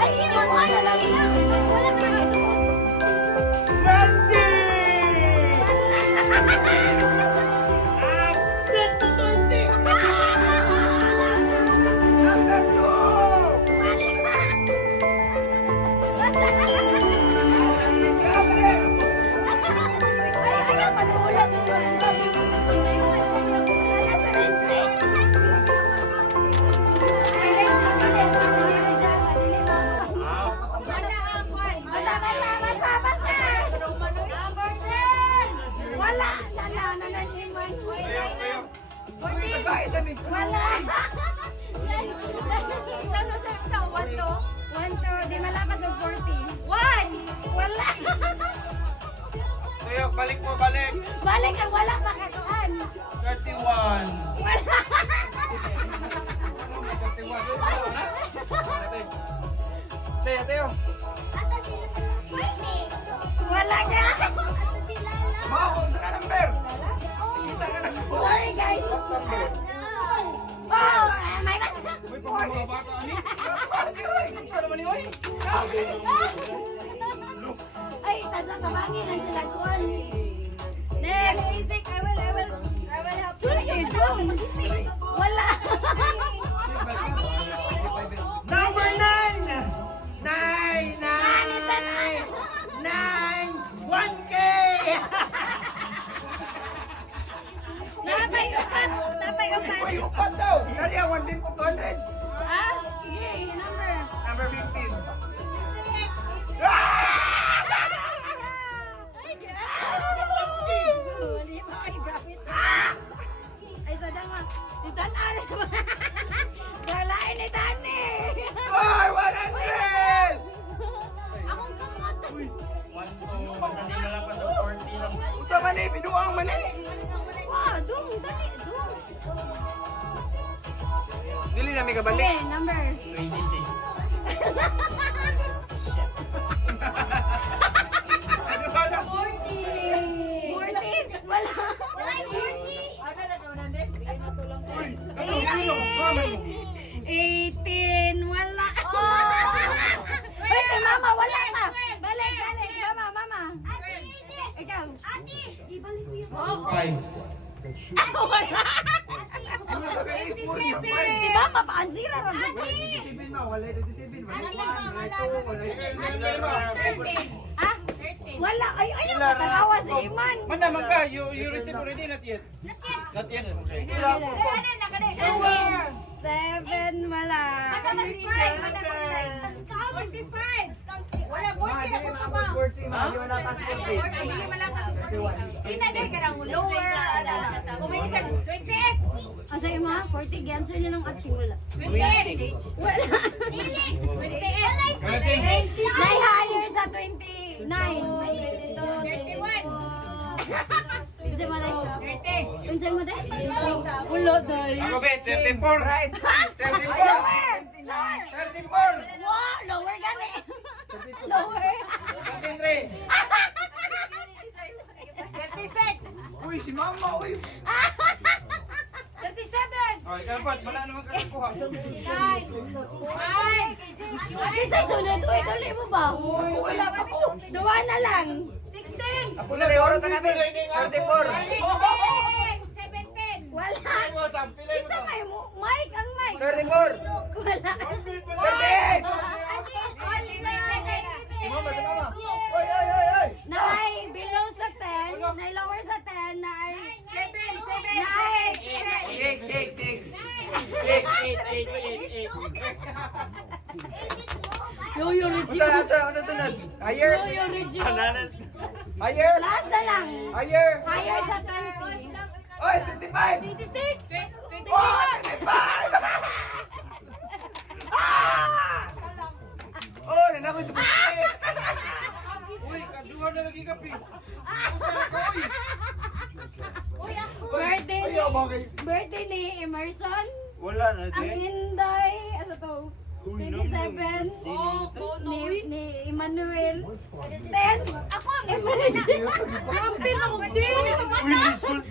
Ay, imo mo ano lang yan. Wala ka na ito. Nancy! Number 2! Ay, ayaw manuhula sa wala. One, two, di malakas ang 40. One! Wala! Tuyo, balik mo, balik. Balik ang wala pa kasuan. 31. Wala! Tayo, tayo. Wala ka! Mao, sa ka number? Isa ka na. Sorry guys! Oh! May mas... Uy, pag mga bata, ani? Ano naman ni Oy? Ay, tatlo tabangin ang sila kuan. Next! I will help. Sorry kayo dong! Wala! Number 9! 1K! Napay upat! Uy, upat daw! Kaya 1 din po 200. Ah? Sige, number. Number 15. Ay, wali pa kay Brahit. Ay, sadang ma. Itan-an. Galain ni Tani. Oy, 100! Akong kamot. Usa man eh, binuang man eh. Wow, dung, dali, dung. Dili na may kabalik. Okay, number. 14. Wala. 18. Wala. Uy, si Mama, wala ka. Balik. Mama. Ikaw. Ibalik mo yun. Oo. 5. Wala. Si Mama, paansira ra. Ah? Wala. Ay, ayaw mo tanawa si Iman. Mana man ka? You receive already? Not yet. Not yet. Okay. Lower. 7, wala. Asa yung mga 40 ganser niya ng atsing wala. Wala. May higher sa 29. 31. Unsa mo dai? Unsa mo dai? Ulo dai. Ako be, 34. Right. 34. Lower. 34. Wow, lower gani. Lower. 33. 36. Uy, si Mama, uy. 37. Okay, kalpat. Wala naman ka nakuha. 9. Bisa sunod. Uy, dali mo ba? Wala pa ko. Duwa na lang. 16. Ako na rin, oras na namin. 34. Wala. Isa may mic ang mic. 34. Wala. 38. Si Mama, si Mama. Oy, oy, oy, oy. Nay, below sa 10. Nay, lower sa 10. Nay. 6, 6, 6. 8. Yoyo Reggie. Asa sunod? Higher? Yoyo Reggie. Higher? Last na lang. Higher? Higher sa 20. Oy, 25. 26. Oh, 25. Oh, nanakoy ito. Uy, kaduha na lagi kapi. Birthday Ayaw ba kay... birthday ni Emerson. Wala na, Ang Inday. Ano to? 27. Ni Emmanuel. 10. Ako ang Emmanuel. Grabe lang din. Uy, result.